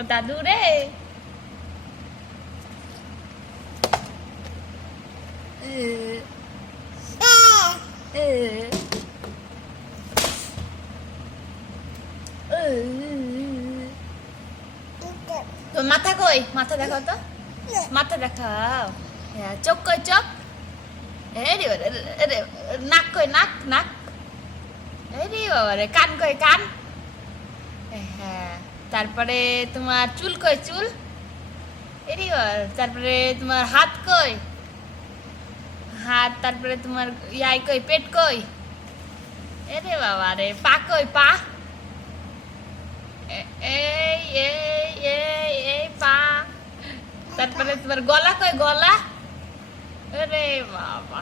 ও দাদু রে তো মাথা কই মাথা দেখাও তো মাথা দেখাও চোখ কই চোখ নাক কই নাক নাক বাবা রে কান কই কান হ্যাঁ তারপরে তোমার চুল কই চুল তারপরে তোমার হাত কই হাত তারপরে তোমার ইয়াই কই পেট কই বাবা রে পা কই পা এই এই এই এই পা তারপরে তোমার গলা কই গলা আরে বাবা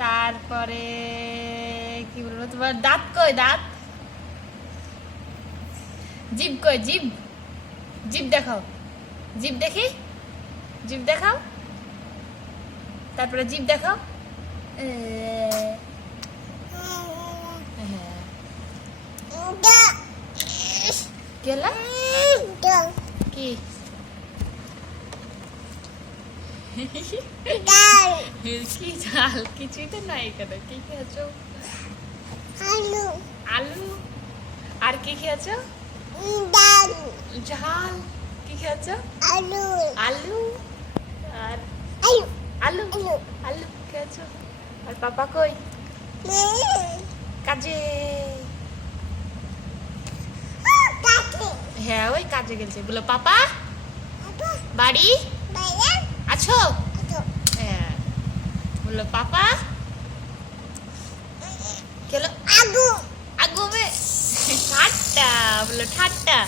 তারপরে কি বলবো তোমার দাঁত কই দাঁত জিভ কই জিভ জিভ দেখাও জিভ দেখি জিভ দেখাও তারপরে জিভ দেখাও গেলা কি কি ঝাল কিছুই তো নাই এখানে কি খেয়েছো আলু আলু আর কি খেয়েছো ঝাল কি খেয়েছো আলু আলু আর আলু আলু আলু খেয়েছো আর পাপা কই কাজে হ্যাঁ ওই কাজে গেছে বলো পাপা বাড়ি আছো হ্যাঁ বলো পাপা খেলো আগু আগু মে ঠাট্টা বলো ঠাট্টা